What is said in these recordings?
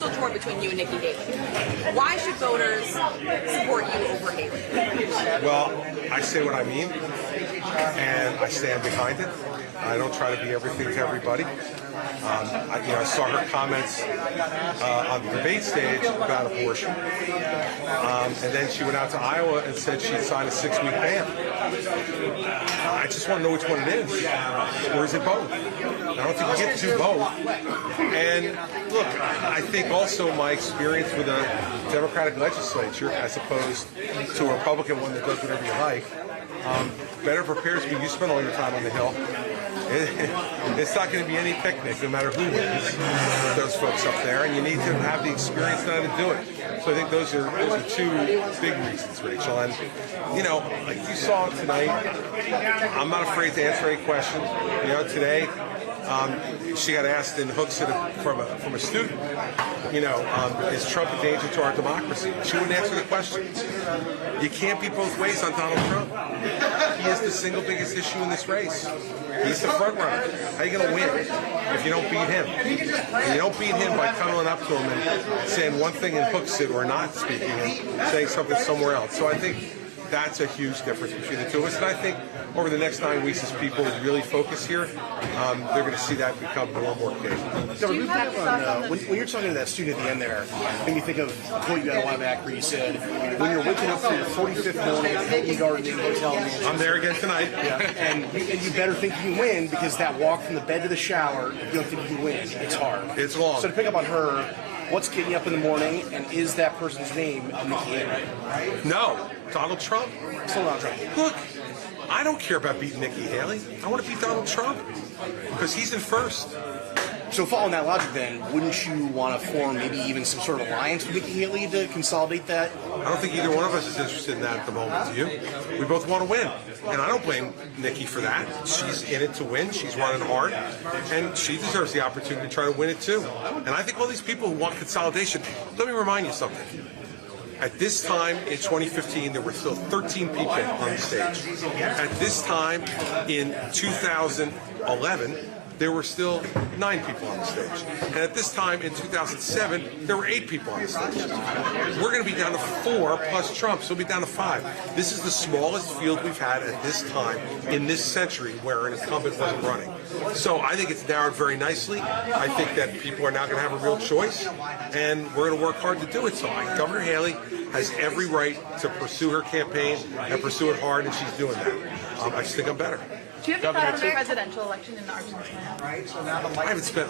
Toward between you and Nikki Haley. Why should voters support you over Haley? Well, I say what I mean, and I stand behind it. I don't try to be everything to everybody. I saw her comments on the debate stage about abortion, and then she went out to Iowa and said she'd sign a 6-week ban. I just want to know which one it is, or is it both? I don't think you get to do both. And look, I think also my experience with a Democratic legislature, as opposed to a Republican one that does whatever you like, better prepares me. You spend all your time on the Hill. It's not going to be any picnic, no matter who wins with those folks up there, and you need to have the experience now to do it. So I think those are two big reasons, Rachel. And like you saw tonight, I'm not afraid to answer any questions. Today she got asked in hooks from a student, is Trump a danger to our democracy? She wouldn't answer the question. You can't be both ways on Donald Trump. He is the single biggest issue in this race. He's the front runner. How are you going to win if you don't beat him? And you don't beat him by cuddling up to him and saying one thing and hooks it or not speaking and saying something somewhere else. So I think that's a huge difference between the two of us. And I think over the next 9 weeks, as people really focus here, they're going to see that become more and more clear. When you're talking to that student at the end there, made me think of a quote you had a while back where you said, when you're waking up for your 45th morning at Hilton Garden Hotel, I'm there again tonight. Yeah. And you better think you can win, because that walk from the bed to the shower, you don't think you can win. It's hard. It's long. So to pick up on her, what's getting you up in the morning, and is that person's name Nikki Haley? No. Donald Trump? Still Donald Trump. Look, I don't care about beating Nikki Haley. I want to beat Donald Trump because he's in first. So following that logic then, wouldn't you want to form maybe even some sort of alliance with Nikki Haley to consolidate that? I don't think either one of us is interested in that at the moment, do you? We both want to win. And I don't blame Nikki for that. She's in it to win. She's running hard. And she deserves the opportunity to try to win it too. And I think all these people who want consolidation, let me remind you something. At this time in 2015, there were still 13 people on the stage. At this time in 2011, there were still 9 people on the stage. And at this time in 2007, there were 8 people on the stage. We're going to be down to 4 plus Trump, so we'll be down to 5. This is the smallest field we've had at this time in this century where an incumbent wasn't running. So I think it's narrowed very nicely. I think that people are now going to have a real choice, and we're going to work hard to do it. So Governor Haley has every right to pursue her campaign and pursue it hard, and she's doing that. I just think I'm better. Do you have any thought on the presidential election in Argentina? I haven't spent,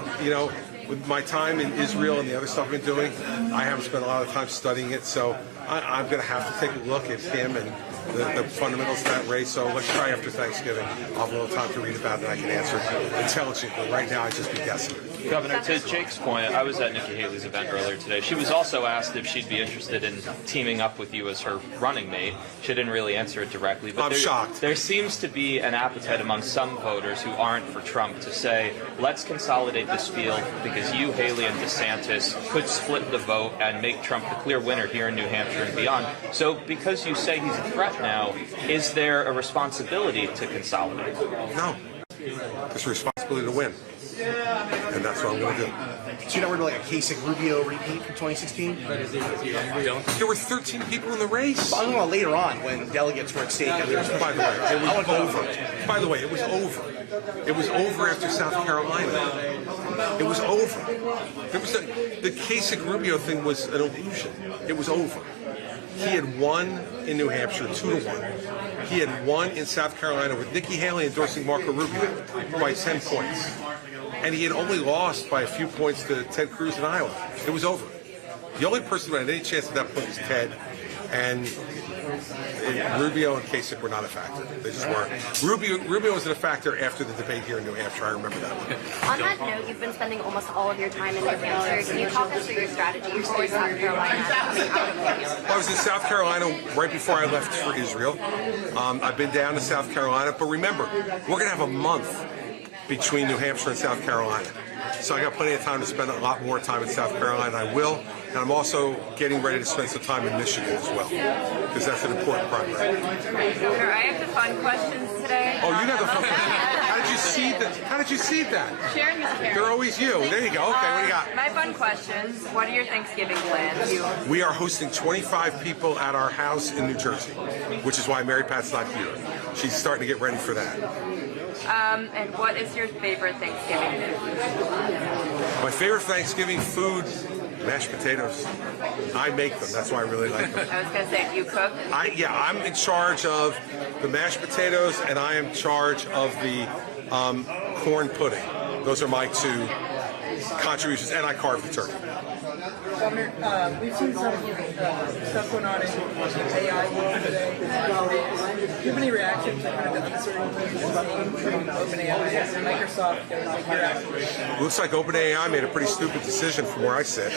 with my time in Israel and the other stuff I've been doing, I haven't spent a lot of time studying it, so I'm going to have to take a look at him and the fundamentals of that race. So let's try after Thanksgiving. I'll have a little time to read about it and I can answer it intelligently. Right now, I'd just be guessing. Governor, to Jake's point, I was at Nikki Haley's event earlier today. She was also asked if she'd be interested in teaming up with you as her running mate. She didn't really answer it directly. But I'm shocked. There seems to be an appetite among some voters who aren't for Trump to say, let's consolidate this field because you, Haley, and DeSantis could split the vote and make Trump the clear winner here in New Hampshire and beyond. So because you say he's a threat now, is there a responsibility to consolidate? No. There's a responsibility to win. And that's what I'm going to do. So you're not worried about like a Kasich-Rubio repeat from 2016? There were 13 people in the race. But I'm talking about later on when delegates were at stake. And there was By the way, it was over. By the way, it was over. It was over after South Carolina. It was over. There was the Kasich-Rubio thing was an illusion. It was over. He had won in New Hampshire 2-1. He had won in South Carolina with Nikki Haley endorsing Marco Rubio by 10 points. And he had only lost by a few points to Ted Cruz in Iowa. It was over. The only person who had any chance at that point was Ted, and Rubio and Kasich were not a factor. They just weren't. Rubio wasn't a factor after the debate here in New Hampshire. I remember that one. On that note, you've been spending almost all of your time in New Hampshire. Can you talk us through your strategy for South Carolina coming out of New? I was in South Carolina right before I left for Israel. I've been down to South Carolina, but remember, we're going to have a month between New Hampshire and South Carolina. So I got plenty of time to spend a lot more time in South Carolina. I will. And I'm also getting ready to spend some time in Michigan as well, because that's an important primary. Governor, I have the fun questions today. Oh, you have the fun questions. How did you seed that? How did you seed that? Sharing is caring. They're always you. There you go. Okay, what do you got? My fun questions. What are your Thanksgiving plans? We are hosting 25 people at our house in New Jersey, which is why Mary Pat's not here. She's starting to get ready for that. And what is your favorite Thanksgiving food? My favorite Thanksgiving food, mashed potatoes. I make them. That's why I really like them. I was going to say, do you cook? I'm in charge of the mashed potatoes, and I am in charge of the corn pudding. Those are my two contributions, and I carve the turkey. Governor, we've seen some stuff going on in the AI world today. Do you have any reaction to kind of the uncertainty from OpenAI and Microsoft? Like your reaction? Looks like OpenAI made a pretty stupid decision from where I sit.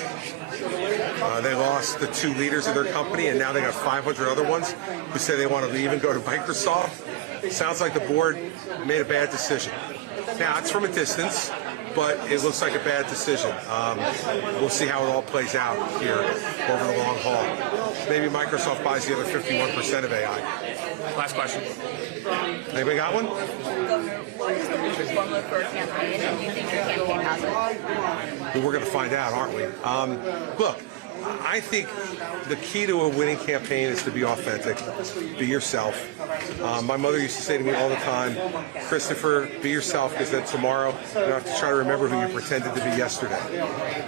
They lost the two leaders of their company, and now they got 500 other ones who say they want to leave and go to Microsoft. Sounds like the board made a bad decision. Now, it's from a distance, but it looks like a bad decision. We'll see how it all plays out here over the long haul. Maybe Microsoft buys the other 51% of AI. Last question. Anybody got one? What is the future formula for a campaign, and do you think your campaign has it? Well, we're going to find out, aren't we? Look, I think the key to a winning campaign is to be authentic, be yourself. My mother used to say to me all the time, Christopher, be yourself, because then tomorrow you don't have to try to remember who you pretended to be yesterday.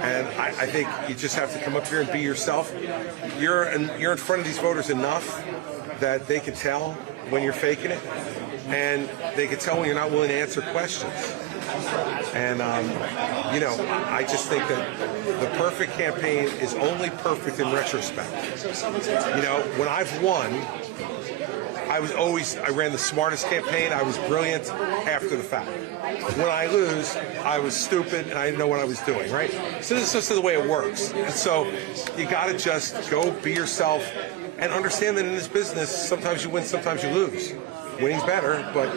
And I think you just have to come up here and be yourself. You're in front of these voters enough that they can tell when you're faking it, and they can tell when you're not willing to answer questions. And, I just think that the perfect campaign is only perfect in retrospect. When I've won, I ran the smartest campaign. I was brilliant after the fact. When I lose, I was stupid and I didn't know what I was doing, right? So this is just the way it works. And so you got to just go be yourself and understand that in this business, sometimes you win, sometimes you lose. Winning's better, but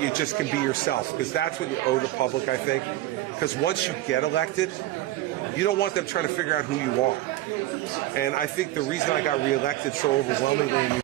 you just can be yourself, because that's what you owe the public, I think. Because once you get elected, you don't want them trying to figure out who you are. And I think the reason I got reelected so overwhelmingly